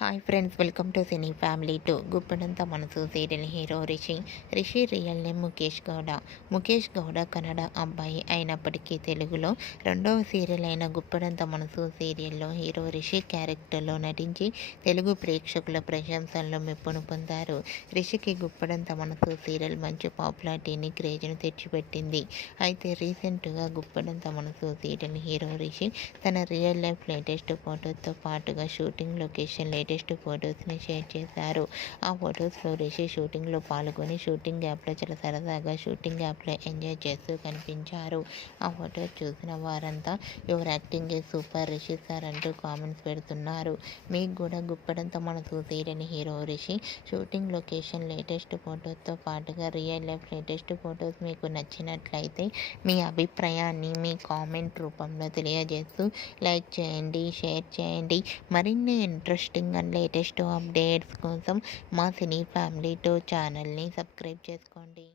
Hi friends, welcome to cine family too. Guppedantha Manasu serial hero Rishi real name Mukesh Gowda Kannada అబ్బాయి అయినప్పటికీ తెలుగులో రెండవ సీరియల్ అయిన గుప్పడంత మనసు సీరియల్లో హీరో రిషి క్యారెక్టర్లో నటించి తెలుగు ప్రేక్షకుల ప్రశంసల్లో మెప్పును పొందారు. రిషికి గుప్పడంత మనసు సీరియల్ మంచి పాపులారిటీని, క్రేజ్ను తెచ్చిపెట్టింది. అయితే రీసెంట్గా గుప్పడంత మనసు సీరియల్ హీరో రిషి తన రియల్ లైఫ్ లేటెస్ట్ ఫోటోతో పాటుగా షూటింగ్ లొకేషన్ లేటెస్ట్ ఫొటోస్ని షేర్ చేశారు. ఆ ఫొటోస్లో రిషి షూటింగ్లో పాల్గొని షూటింగ్ యాప్లో చాలా సరదాగా షూటింగ్ యాప్లో ఎంజాయ్ చేస్తూ కనిపించారు. ఆ ఫొటోస్ చూసిన వారంతా యువర్ యాక్టింగ్ ఏ సూపర్ రిషి సార్ అంటూ కామెంట్స్ పెడుతున్నారు. మీకు కూడా Guppedantha Manasu serial hero Rishi shooting location latest ఫొటోస్తో పాటుగా రియల్ లైఫ్ లేటెస్ట్ ఫొటోస్ మీకు నచ్చినట్లయితే మీ అభిప్రాయాన్ని మీ కామెంట్ రూపంలో తెలియజేస్తూ లైక్ చేయండి, షేర్ చేయండి. మరిన్ని ఇంట్రెస్టింగ్ అండ్ లేటెస్ట్ అప్డేట్స్ కోసం మా సినీ ఫ్యామిలీ టూ ఛానల్ని సబ్స్క్రైబ్ చేసుకోండి.